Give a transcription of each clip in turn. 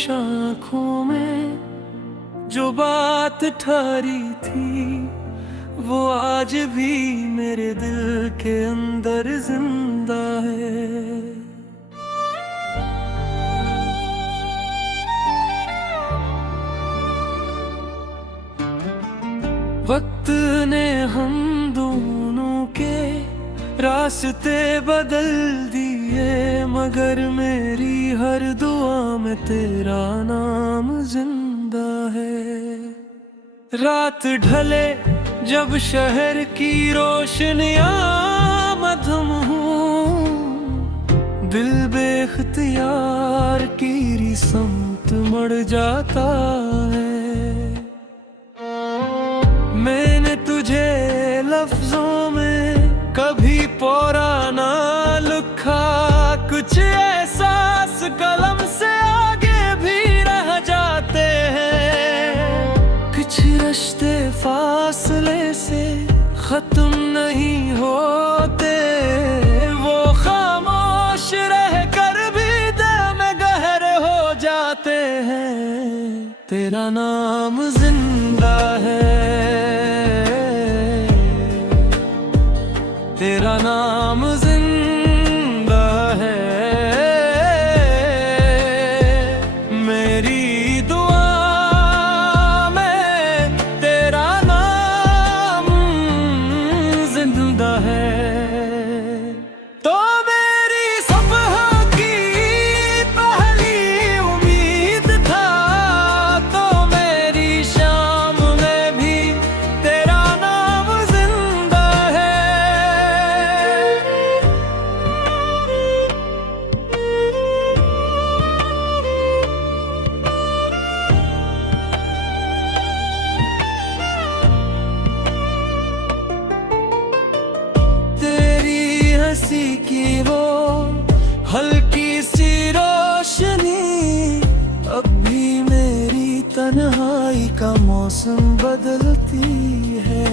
खामोश आँखों में जो बात ठहरी थी, वो आज भी मेरे दिल के अंदर जिंदा है। वक्त ने हम दोनों के रास्ते बदल दिए, मगर मेरी हर दुआ में तेरा नाम जिंदा है। रात ढले जब शहर की रोशनियां मधुम हूँ, दिल बेख्तियार की समत मर जाता है। मैंने तुझे लफ्जों में कभी पौरा ना लिखा, कुछ एहसास कलम से आगे भी रह जाते हैं। कुछ रिश्ते फासले से खत्म नहीं होते, वो खामोश रह कर भी दिल में गहरे हो जाते हैं। तेरा नाम जिंदा है, तेरा नाम जिंदा है। मेरी दुआ में तेरा नाम जिंदा है। तो मेरी सुबह की पहली उम्मीद था, तो मेरी शाम में भी तेरा नाम जिंदा है। तेरी हंसी की वो हल्की सी रोशनी अब भी मेरी तन्हाई का मौसम बदलती है।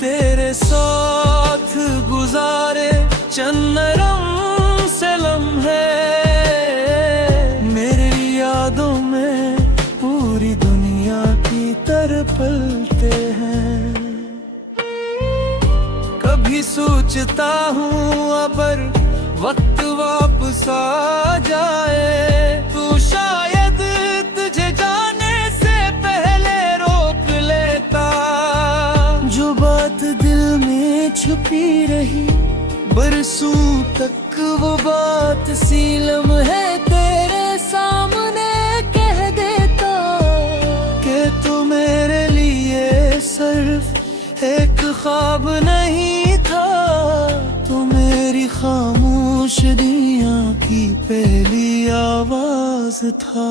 तेरे साथ गुजारे चंद नरम से लम्हे मेरी यादों में पूरी दुनिया की तरह पलते हैं। कभी सोचता हूँ अगर वक्त वापस आ जाए, तो शायद तुझे जाने से पहले रोक लेता। जो बात दिल में छुपी रही बरसों तक, वो बात सीलम है तेरे सामने कह देता कि तू मेरे लिए सिर्फ एक ख्वाब नहीं था, तू मेरी खामोश दुनिया की पहली आवाज था।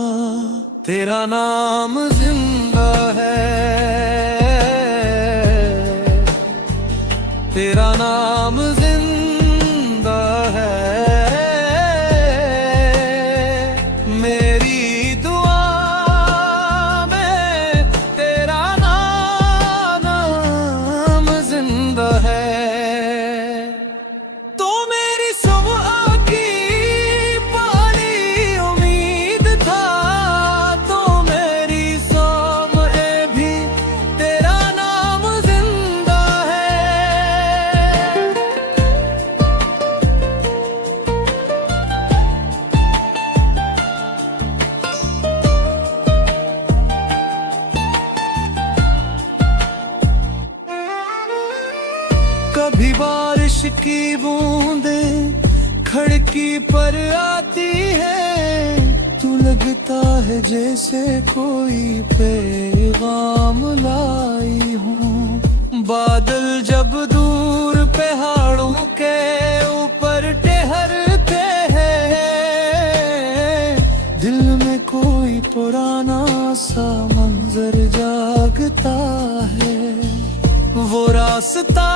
तेरा नाम जिंदा है, तेरा नाम जिंदा है। मेरी दुआ में तेरा नाम जिंदा है। तो मेरी सुबह की पहली उम्मीद था, तो मेरी शाम में भी तेरा नाम जिंदा है। कभी बारिश की बूंदें खिड़की पर आती है, तू लगता है जैसे कोई पैगाम लाई हूँ। बादल जब दूर पहाड़ों के ऊपर ठहरते हैं, दिल में कोई पुराना सा मंजर जागता है। वो रास्ता,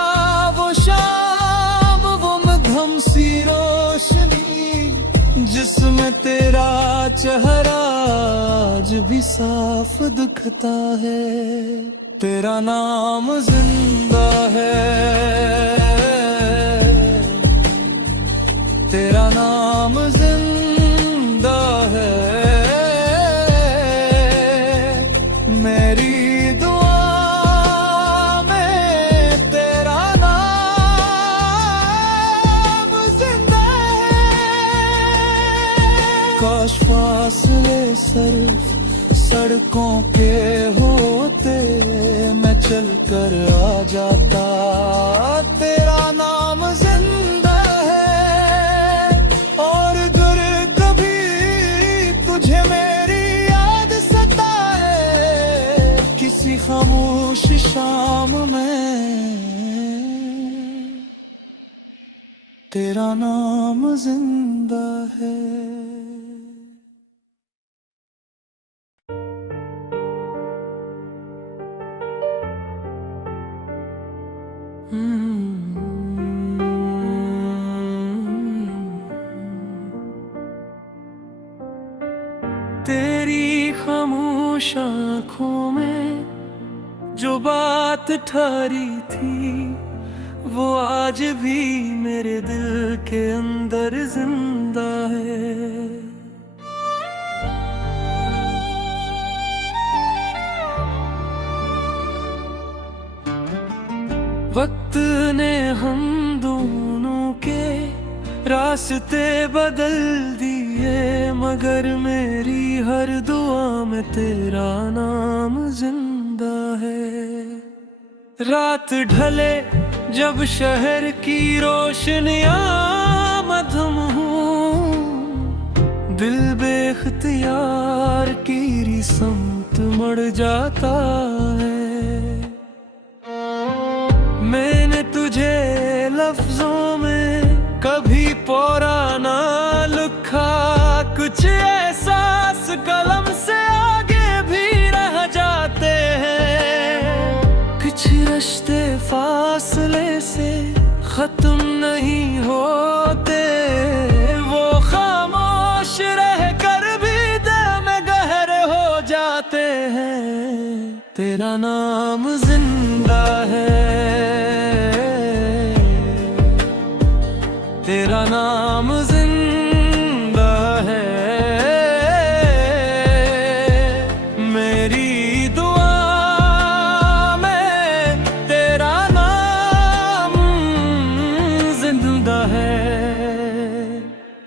वो शाम, वो मध्यम सी रोशनी जिसमें तेरा चेहरा आज भी साफ दिखता है। तेरा नाम जिंदा है, तेरा नाम जिंदा है। काश फासले सिर्फ सड़कों के होते, मैं चल कर आ जाता। तेरा नाम जिंदा है, और अगर कभी तुझे मेरी याद सताए, किसी खामोश शाम में तेरा नाम जिंदा है। तेरी खामोश आँखों में जो बात ठहरी थी, वो आज भी मेरे दिल के अंदर जिंदा है। वक्त ने हम दोनों के रास्ते बदल दिए, मगर मेरी हर दुआ में तेरा नाम जिंदा है। रात ढले जब शहर की रोशनियां मधुम हूँ, दिल बेख्तियार की समत मर जाता है। मैंने तुझे लफ्जों में कभी पूरा ना लिखा, कुछ एहसास कलम से आगे भी रह जाते हैं। कुछ रिश्ते फासले से खत्म नहीं होते, वो खामोश रह कर भी दिल में गहरे हो जाते हैं। तेरा नाम जिंदा है, तेरा नाम जिंदा है। मेरी दुआ में तेरा नाम जिंदा है।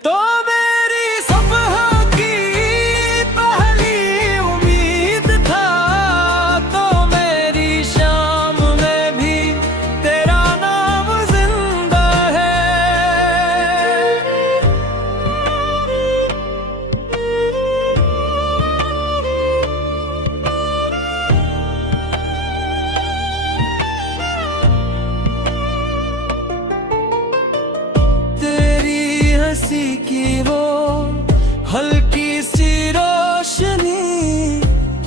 तो मेरी सुबह की पहली उम्मीद था, तो मेरी शाम में भी तेरा नाम जिंदा है। तेरी हंसी की वो हल्की सी रोशनी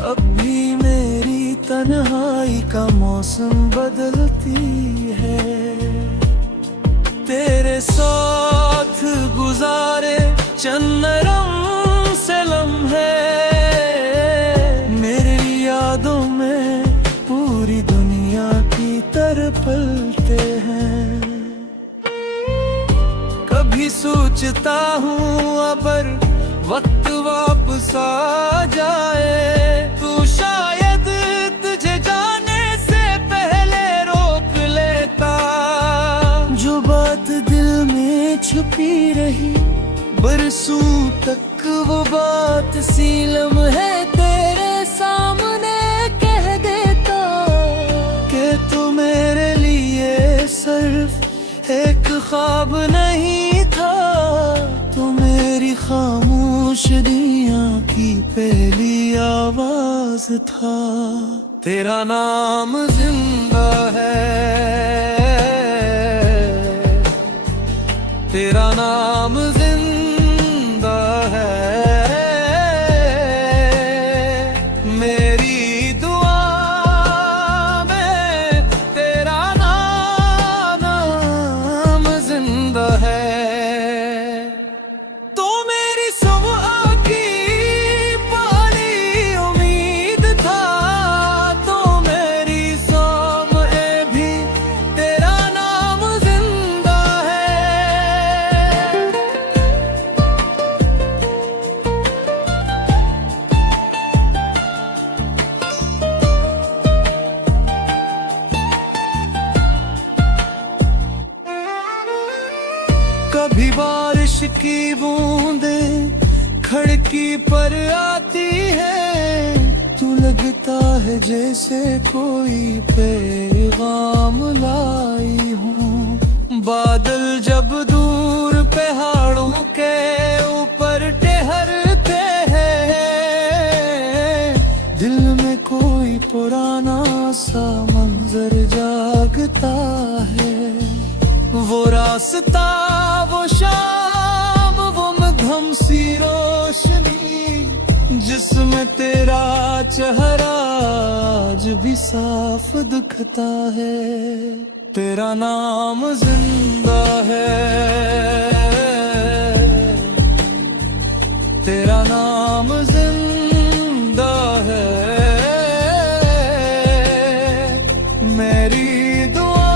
अब भी मेरी तन्हाई का मौसम बदलती है। तेरे साथ गुजारे चंद नरम से लम्हे मेरी यादों में पूरी दुनिया की तरह पलते हैं। कभी सोचता हूँ अगर वक्त वापस आ जाए, तो शायद तुझे जाने से पहले रोक लेता। जो बात दिल में छुपी रही बरसों तक, वो बात सीलम है तेरे सामने कह देता। कि तू मेरे लिए सिर्फ एक ख्वाब नहीं था, तू मेरी खामोश दुनिया की पहली आवाज था। तेरा नाम जिंदा है, तेरा नाम जिंदा है। मेरी दुआ में तेरा नाम जिंदा है। तो मेरी सुबह की पहली उम्मीद था, तो मेरी शाम में भी तेरा नाम जिंदा है। कभी बारिश की बूंदें, खिड़की पर आती है तू, लगता है जैसे कोई पैगाम लाई हूँ। बादल जब दूर पहाड़ों के ऊपर ठहरते हैं, दिल में कोई पुराना सा मंजर जागता है। वो रास्ता, वो शाम, वो मध्यम सी रोशनी जिसमें तेरा चेहरा आज भी साफ दिखता है। तेरा नाम जिंदा है, तेरा नाम जिंदा है। मेरी दुआ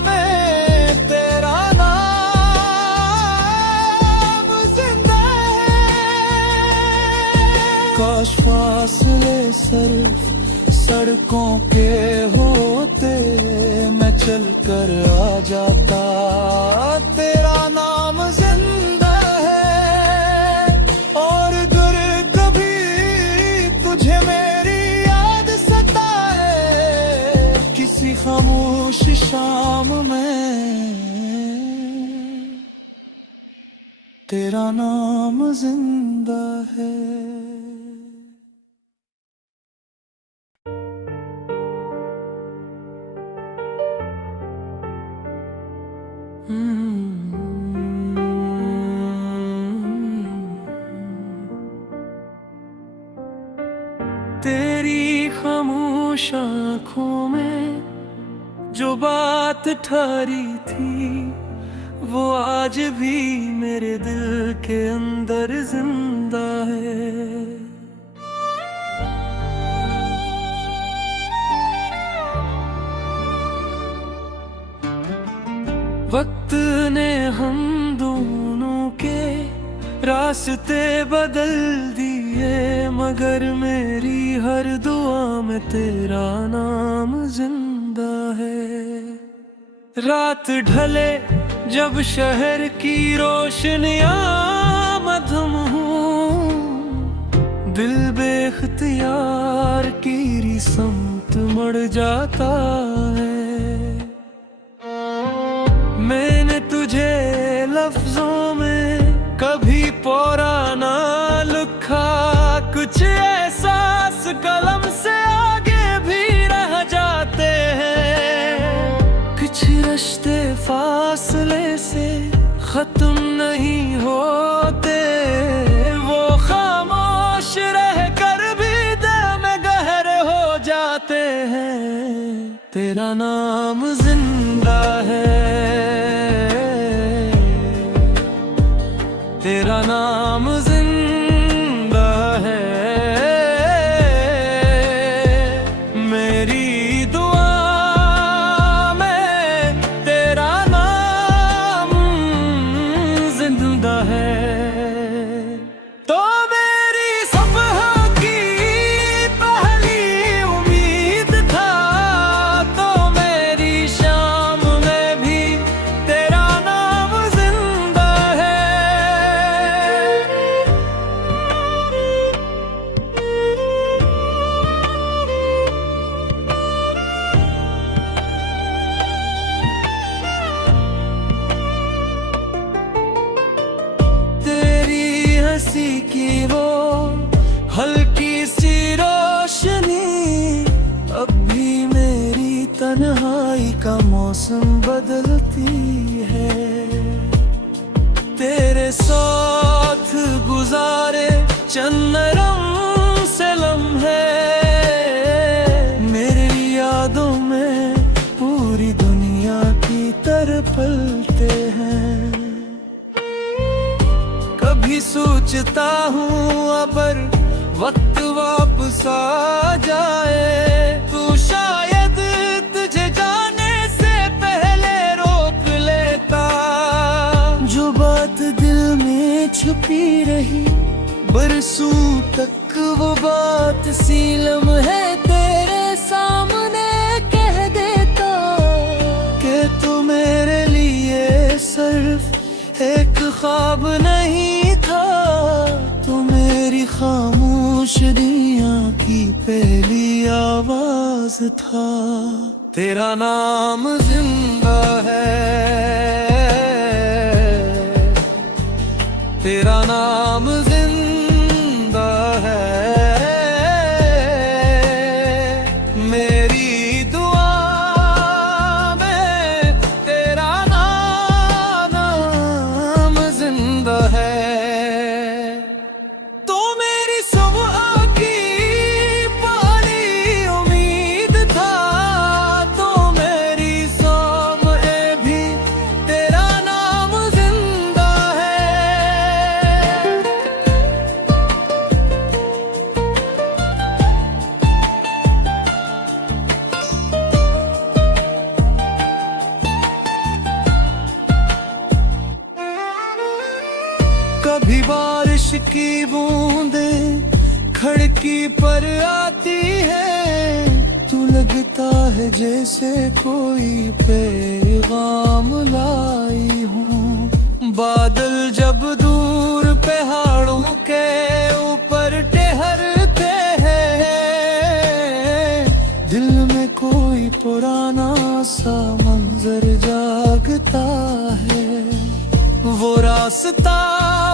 में तेरा नाम जिंदा है। काश फासले सिर्फ सड़कों के होते, मैं चल कर आ जाता। तेरा नाम जिंदा है, और अगर कभी तुझे मेरी याद सताए किसी खामोश शाम में, तेरा नाम जिंदा है। तेरी खामोश आँखों में जो बात ठहरी थी, वो आज भी मेरे दिल के अंदर जिंदा है। वक्त ने हम दोनों के रास्ते बदल दिए, मगर मेरी हर दुआ में तेरा नाम जिंदा है। रात ढले जब शहर की रोशनियां मधुम हूँ, दिल बेख्तियार की समत मर जाता है। मैंने तुझे लफ्जों में कभी पुराना लिखा, कुछ एहसास कलम से आगे भी रह जाते हैं। कुछ रिश्ते फासले से खत्म नहीं होते, वो खामोश रह कर भी दिल में गहरे हो जाते हैं। तेरा नाम जिंदा है, तेरा नाम जिंदा है। मेरी दुआ में तेरा नाम जिंदा है। तो मेरी सुबह की पहली उम्मीद था, तो मेरी शाम में भी तेरा नाम जिंदा है। तेरी हंसी की वो हल्की सी रोशनी अब भी मेरी तन्हाई का मौसम बदलती है। तेरे साथ गुजारे चंद नरम से लम्हे मेरी यादों में पूरी दुनिया की तरह पलते हैं। कभी सोचता हूँ अगर वक्त वापस आ जाए, तो शायद तुझे जाने से पहले रोक लेता। जो बात दिल में छुपी रही बरसों तक, वो बात सी लम्हे तेरे सामने कह देता कि तू मेरे लिए सिर्फ एक ख्वाब नहीं था। पहली आवाज था। तेरा नाम जिंदा है, तेरा नाम जिंदा है। मेरी दुआ में तेरा नाम जिंदा है। तो मेरी सुबह की पहली उम्मीद था, तो मेरी सुबह भी तेरा नाम जिंदा है। कभी बारिश की बूंदें खिड़की पर आती है, तू लगता है जैसे कोई पैगाम लाई हूँ। बादल जब दूर पहाड़ों के ऊपर ठहरते हैं, दिल में कोई पुराना सा मंजर जागता है। वो रास्ता,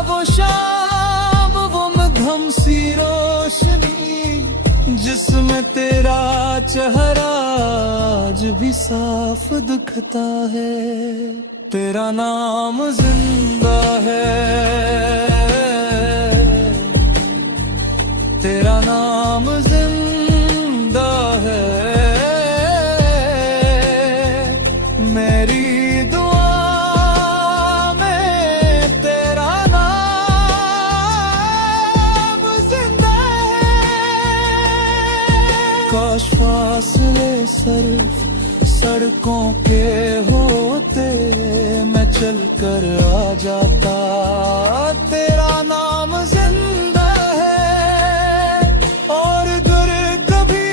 वो शाम, वो मध्यम सी रोशनी जिसमें तेरा चेहरा आज भी साफ दिखता है। तेरा नाम जिंदा है, तेरा नाम जिंदा है। मेरी काश फासले सिर्फ सड़कों के होते, मैं चल कर आ जाता। तेरा नाम जिंदा है, और अगर कभी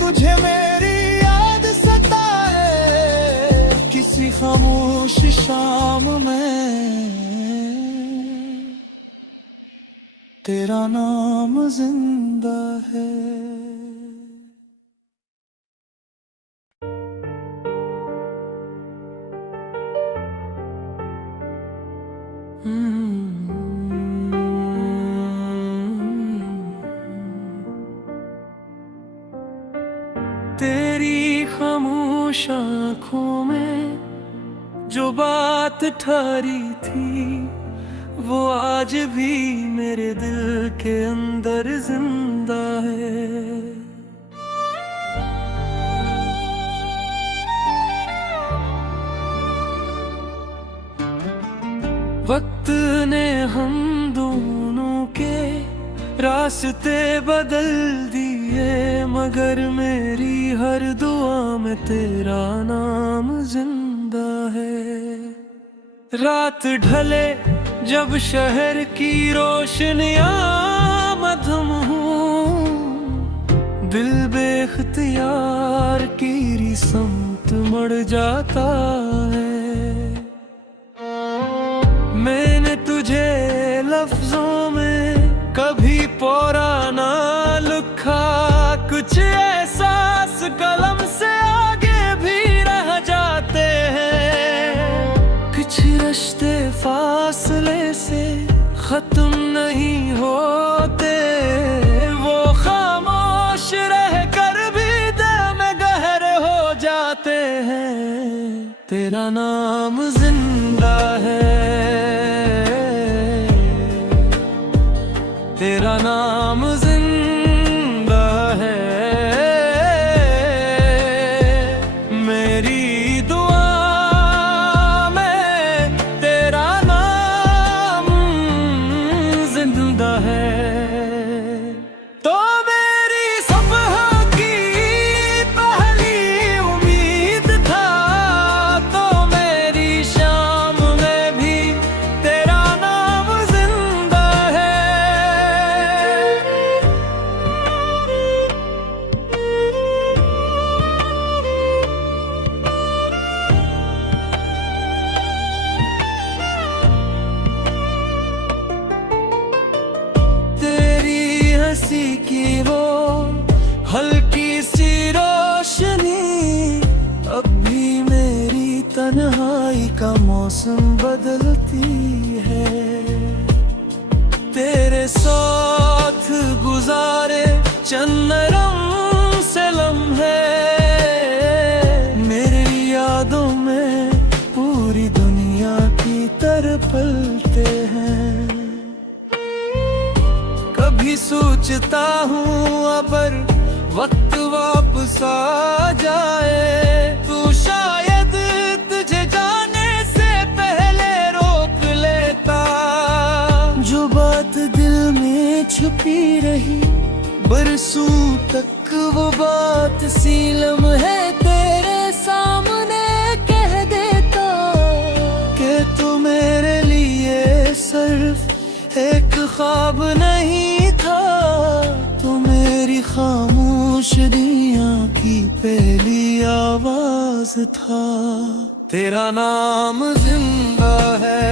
तुझे मेरी याद सताए किसी खामोश शाम में, तेरा नाम जिंदा है। तेरी खामोश आँखों में जो बात ठहरी थी, वो आज भी मेरे दिल के अंदर जिंदा है। वक्त ने हम दोनों के रास्ते बदल दिए, मगर मेरी हर दुआ में तेरा नाम जिंदा है। रात ढले जब शहर की रोशनियां मधुम हूँ, दिल बेख्तियार की समत मर जाता है। मैंने तुझे लफ्जों में कभी पूरा ना लिखा, कुछ एहसास कलम से आगे भी रह जाते हैं। कुछ रिश्ते फासले से खत्म नहीं होते, वो खामोश रह कर भी दिल में गहरे हो जाते हैं। तेरा नाम जिंदा है, तेरा नाम जिंदा है। मेरी दुआ में तेरा नाम जिंदा है। तो मेरी सुबह की पहली उम्मीद था, तो मेरी शाम में भी तेरा नाम जिंदा है। तेरी हंसी की वो हल्की सी रोशनी अब भी मेरी तन्हाई का मौसम बदलती है। तेरे साथ गुजारे चंद नरम से लम्हे मेरी यादों में पूरी दुनिया की तरह पलते हैं। कभी सोचता हूँ अगर वक्त वापस आ जाए तो शायद तुझे जाने से पहले रोक लेता। जो बात दिल में छुपी रही बरसों तक, वो बात सी लम्हे तेरे सामने कह देता कि तू मेरे लिए सिर्फ एक ख्वाब नहीं था, तू मेरी खामोश दुनिया की पहली आवाज था। तेरा नाम जिंदा है,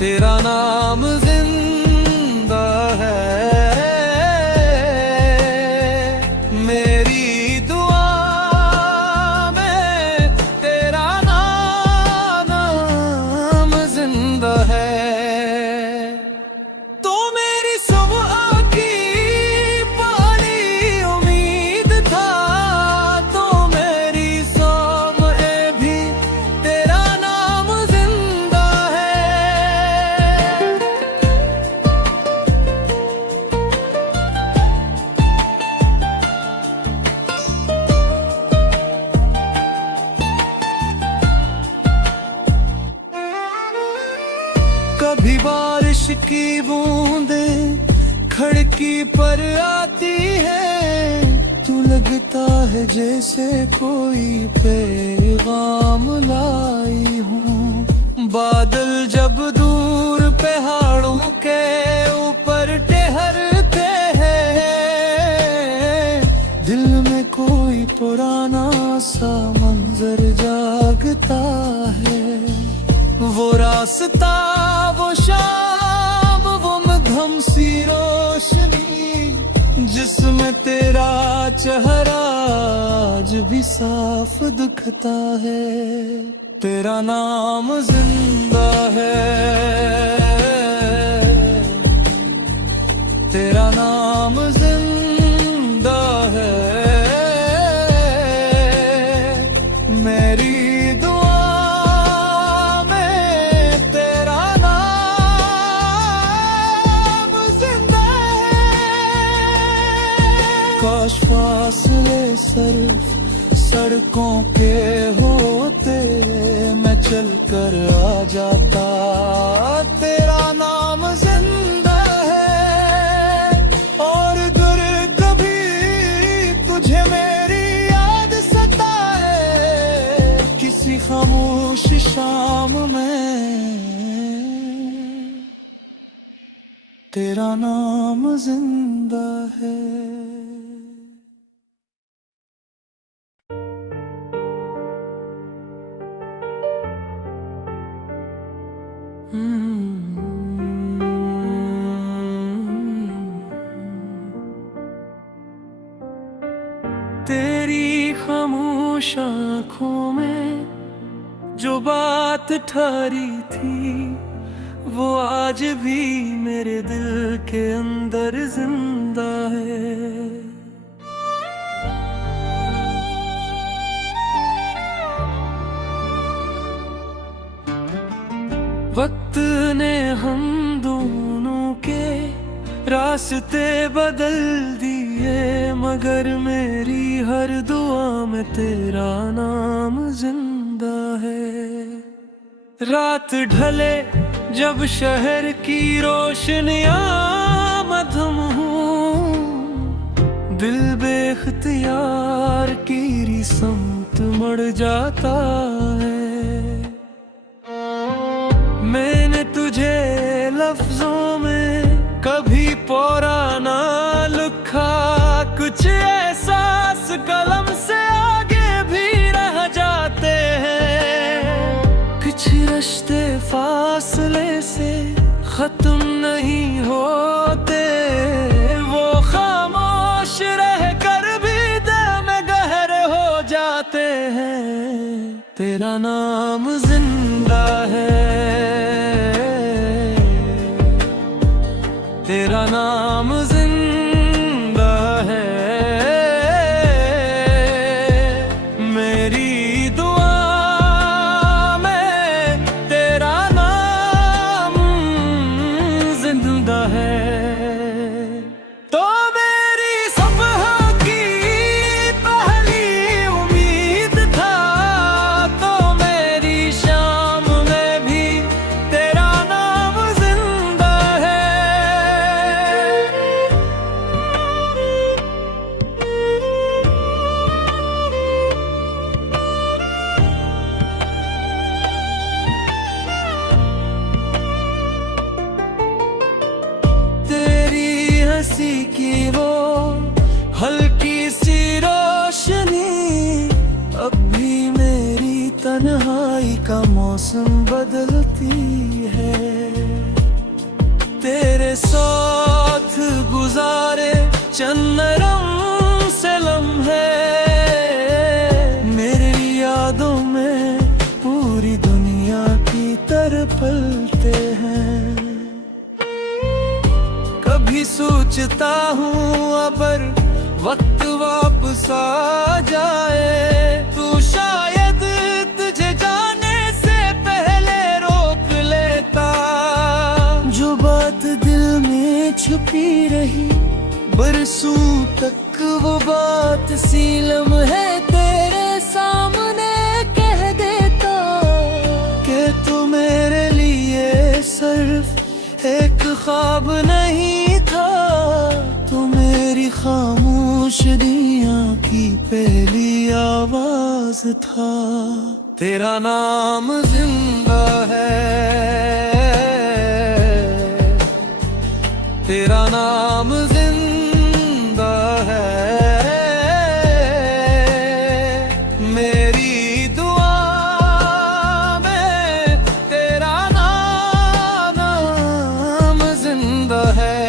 तेरा नाम जिंदा है, मेरी दुआ में तेरा नाम जिंदा है। कभी बारिश की बूंदें खिड़की पर आती है, तू लगता है जैसे कोई पैगाम लाई हूँ। बादल जब दूर पहाड़ों के ऊपर ठहरते हैं, दिल में कोई पुराना सा मंजर जागता है। वो रास्ता, वो शाम, वो मध्यम सी रोशनी जिसमें तेरा चेहरा आज भी साफ दिखता है। तेरा नाम जिंदा है, तेरा नाम जिंदा है, मेरी काश फासले सिर्फ सड़कों के होते, मैं चल कर आ जाता। तेरा नाम जिंदा है, और अगर कभी तुझे मेरी याद सताए किसी खामोश शाम में, तेरा नाम जिंदा है। तेरी खामोश आँखों में जो बात ठहरी थी, वो आज भी मेरे दिल के अंदर जिंदा है। वक्त ने हम दोनों के रास्ते बदल दिए, मगर मेरी हर दुआ में तेरा नाम जिंदा है। रात ढले जब शहर की रोशनियां मधुम हूँ, दिल बेख्तियार की समत मर जाता है। मैंने तुझे लफ्जों में कभी पुराना लिखा, कुछ एहसास कलम से आगे भी रह जाते हैं। कुछ रिश्ते फासले से खत्म नहीं होते, तेरा नाम जिंदा है, तेरा नाम जिंदा है। मेरी दुआ में तेरा नाम जिंदा है। तो मेरी सुबह की पहली उम्मीद था, तो मेरी शाम में भी तेरा नाम जिंदा है। तेरी हंसी की वो हल्की सी रोशनी अब भी मेरी तन्हाई का मौसम बदलती है। तेरे साथ गुजारे चंद नरम से लम्हे मेरी यादों में पूरी दुनिया की तरह पलते हैं। कभी सोचता हूँ अगर वक्त वापस आ जाए तो शायद तुझे जाने से पहले रोक लेता। जो बात दिल में छुपी रही बरसों तक, वो बात सी लम्हे तेरे सामने कह देता कि तू मेरे लिए सिर्फ एक ख्वाब नहीं था, तू मेरी खामोश दुनिया की पहली आवाज था। तेरा नाम जिंदा है, तेरा नाम जिंदा है। मेरी दुआ में तेरा नाम जिंदा है।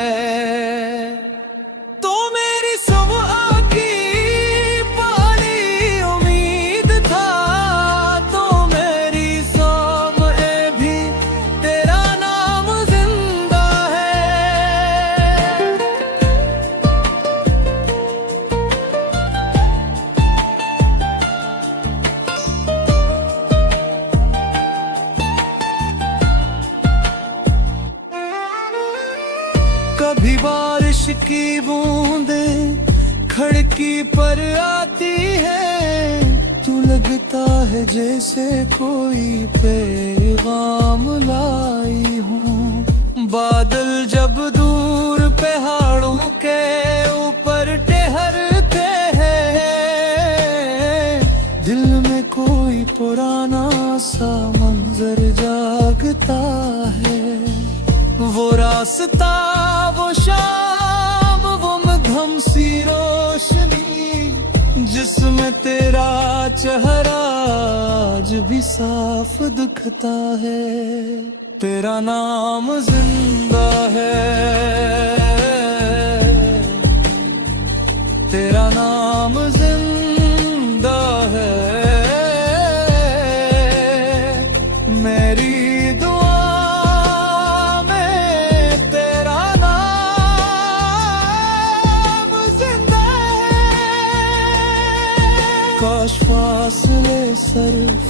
तो मेरी सुबह की पहली उम्मीद था, तो मेरी शाम में भी तेरा नाम जिंदा है। कभी बारिश की बूंदें खिड़की पर आती है, तू लगता है जैसे कोई पैगाम लाई हूँ। बादल जब दूर पहाड़ों के ऊपर ठहरते हैं, दिल में कोई पुराना सा मंजर जागता है। वो रास्ता, वो शाम, वो मध्यम सी रोशनी जिसमें तेरा चेहरा आज भी साफ दिखता है। तेरा नाम जिंदा है, तेरा नाम जिंदा है। मेरी काश फासले सिर्फ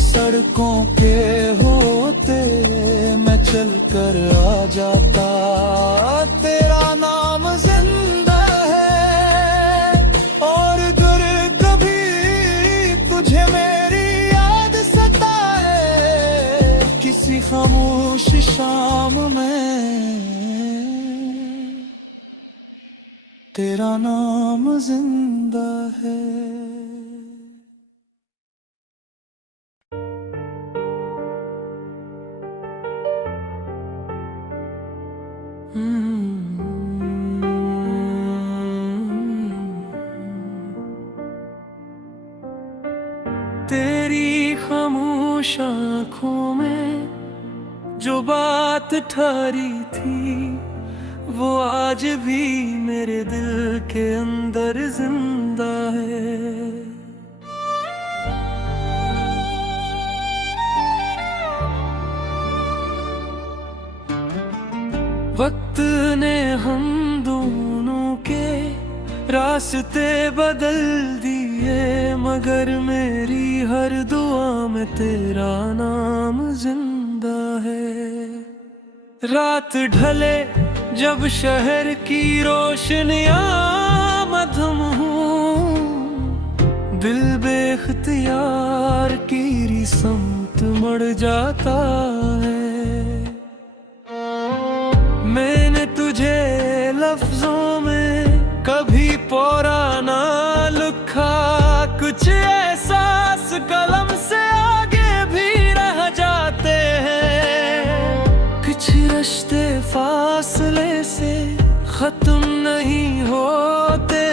सड़कों के होते, मैं चल कर आ जाता। तेरा नाम जिंदा है, और अगर कभी तुझे मेरी याद सताए किसी खामोश शाम में, तेरा नाम जिंदा है। तेरी खामोश आँखों में जो बात ठहरी थी, वो आज भी मेरे दिल के अंदर जिंदा है। वक्त ने हम दोनों के रास्ते बदल दिए, मगर मेरी हर दुआ में तेरा नाम जिंदा है। रात ढले जब शहर की रोशनियां मधुम हूँ, दिल बेख्तियार की समत मर जाता है। मैंने तुझे लफ्जों में कभी पौरा ना लिखा, कुछ एहसास कलम से आगे भी रह जाते हैं। कुछ रिश्ते फासले से खत्म नहीं होते,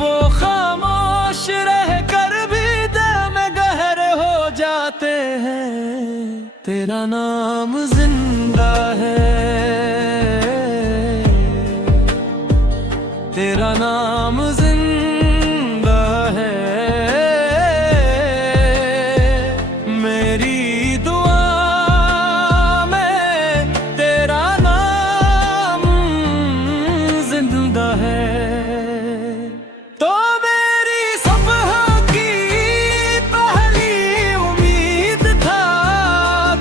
वो खामोश रह कर भी दिल में गहरे हो जाते हैं। तेरा नाम जिंदा है, तेरा नाम जिंदा है। मेरी दुआ में तेरा नाम जिंदा है। तो मेरी सुबह की पहली उम्मीद था,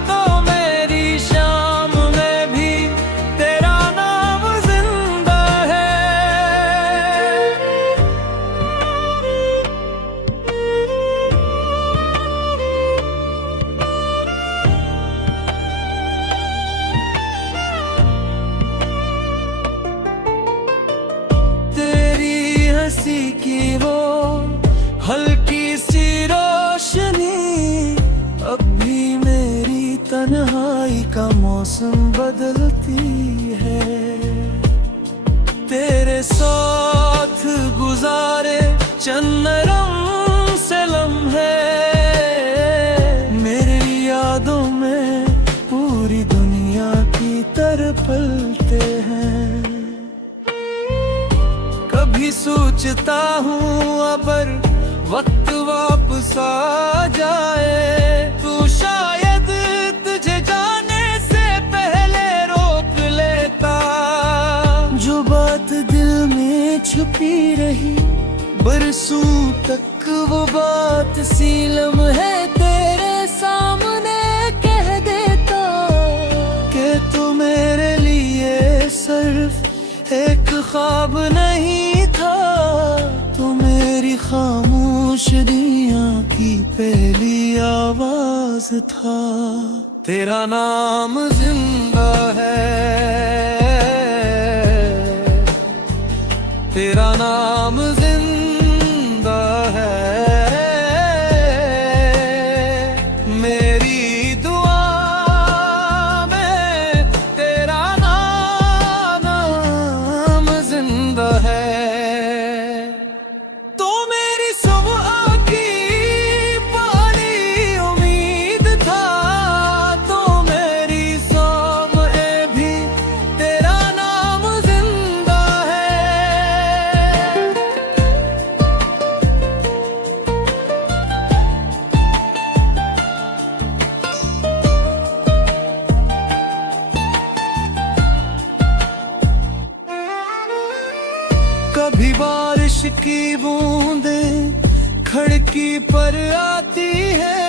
तो मेरी शाम में भी तेरा नाम जिंदा है। तेरी हंसी की वो हल्की सी रोशनी अब भी मेरी तन्हाई का मौसम बदलती है। तेरे साथ गुजारे चंद नरम से लम्हे मेरी यादों में पूरी दुनिया की तरह पलते हैं। कभी सोचता हूँ अगर वक्त वापस आ जाए, तू शायद तुझे जाने से पहले रोक लेता। जो बात दिल में छुपी रही बरसों तक, वो बात सीलम है तेरे सामने कह देता कि तू मेरे लिए सिर्फ एक ख्वाब नहीं था, तू मेरी खामोश दुनिया की पहली आवाज था। तेरा नाम जिंदा है, तेरा नाम जिंदा है। मेरी दुआ में तेरा नाम जिंदा है। तो मेरी सुबह की पहली उम्मीद था, तो मेरी शाम में भी तेरा नाम जिंदा है। कभी बारिश की बूंदें खिड़की पर आती है,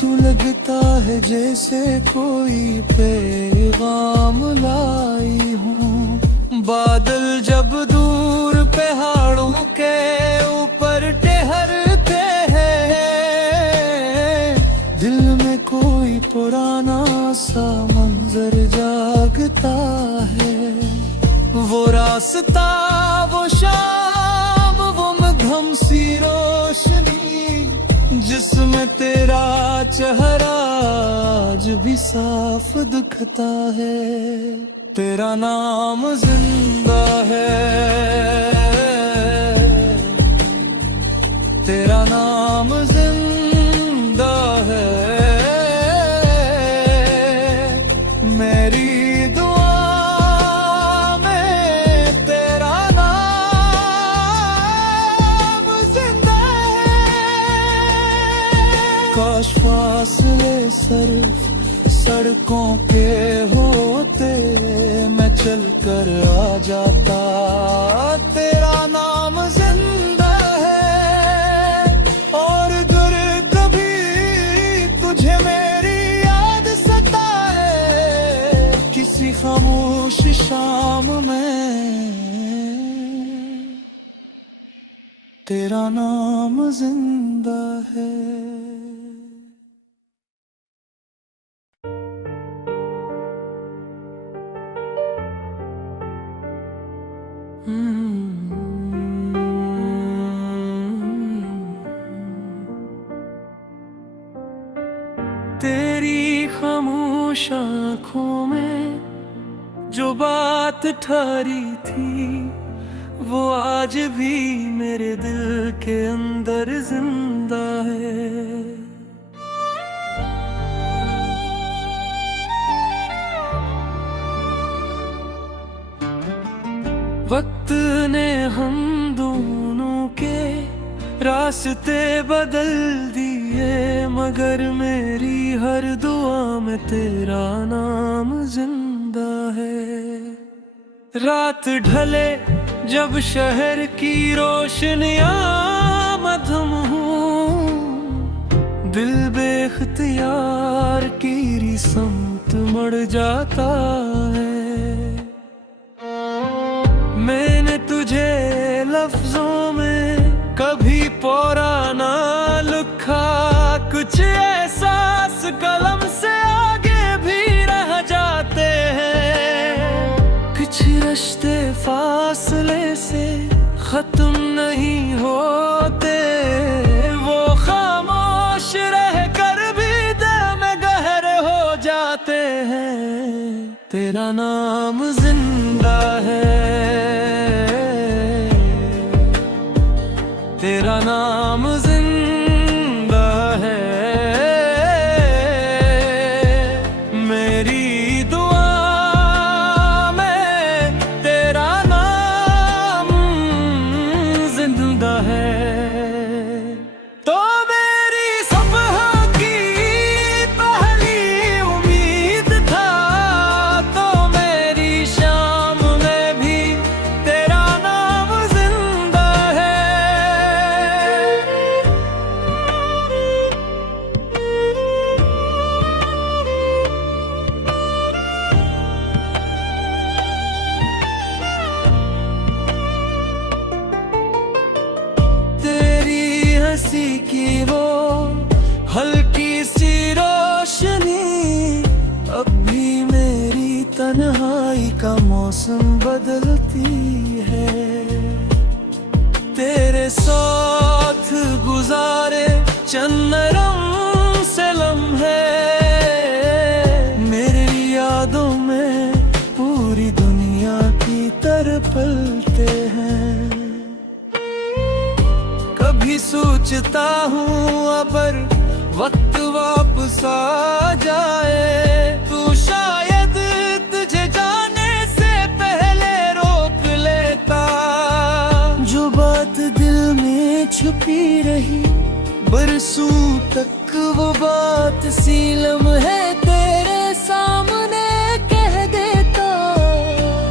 तू लगता है जैसे कोई पैगाम लाई हूँ। बादल जब दूर पहाड़ों के ऊपर ठहरते हैं, दिल में कोई पुराना सा मंजर जागता है। वो रास्ता, वो शाम, वो मध्यम सी रोशनी जिसमें तेरा चेहरा आज भी साफ दिखता है। तेरा नाम जिंदा है, तेरा नाम जिंदा है। मेरी काश फासले सिर्फ सड़कों के होते चल कर आ जाता। तेरा नाम जिंदा है और अगर कभी तुझे मेरी याद सताए, किसी खामोश शाम में तेरा नाम जिंदा है। तेरी खामोश आँखों में जो बात ठहरी थी, वो आज भी मेरे दिल के अंदर जिंदा है। वक्त ने हम दोनों के रास्ते बदल दिए, मगर मेरी हर दुआ में तेरा नाम जिंदा है। रात ढले जब शहर की रोशनियां मधुम हूँ, दिल बेख्तियार की समत मर जाता है। मैंने तुझे लफ्जों में कभी पौरा ना लिखा, कुछ एहसास कलम से आगे भी रह जाते हैं। कुछ रिश्ते फासले से खत्म नहीं होते, वो खामोश रह कर भी दिल में गहरे हो जाते हैं। तेरा नाम जिंदा है, तेरा नाम जिंदा है। मेरी दुआ में तेरा नाम जिंदा है। तो मेरी सुबह की पहली उम्मीद था, तो मेरी शाम में भी तेरा नाम जिंदा है। तेरी हंसी की वो हल्की सी रोशनी अब भी मेरी तन्हाई का मौसम बदलती है। तेरे साथ गुजारे चंद नरम से लम्हे मेरी यादों में पूरी दुनिया की तरह पलते हैं। कभी सोचता हूँ अगर वक्त वापस आ जाए, तू शायद तुझे जाने से पहले रोक लेता। जो बात दिल में छुपी रही बरसों तक, वो बात सी लम्हे तेरे सामने कह देता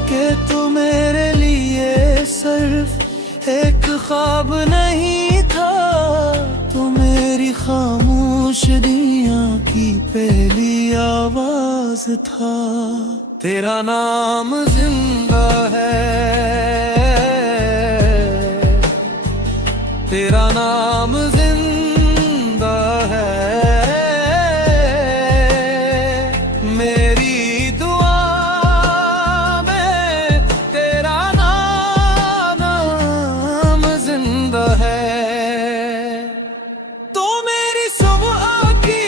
कि तू मेरे लिए सिर्फ एक ख्वाब नहीं था, तू मेरी खामोश दुनिया की पहली आवाज था। तेरा नाम जिंदा है, तेरा नाम जिंदा है। मेरी दुआ में तेरा नाम जिंदा है। तो मेरी सुबह की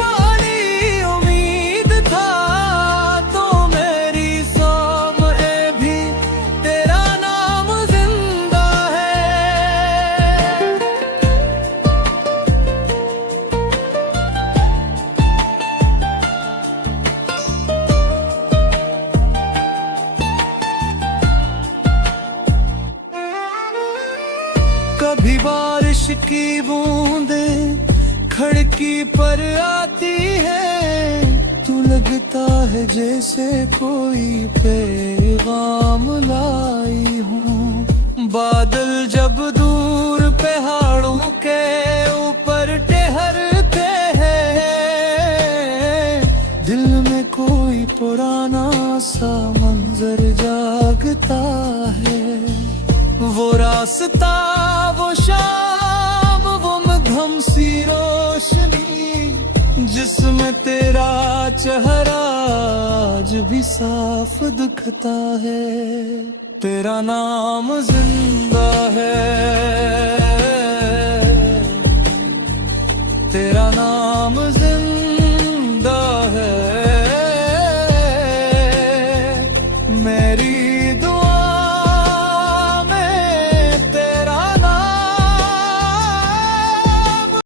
पहली उम्मीद था, तो मेरी शाम में भी तेरा नाम जिंदा है। कभी बारिश की बूंदें खिड़की पर आती है, तू लग लगता है जैसे कोई पैगाम लाई हूँ। बादल जब दूर पहाड़ों के ऊपर ठहरते हैं, दिल में कोई पुराना सा मंजर जागता है। वो रास्ता, वो शाम, वो मध्यम सी रोशनी जिसमें तेरा चेहरा आज भी साफ दिखता है। तेरा नाम जिंदा है।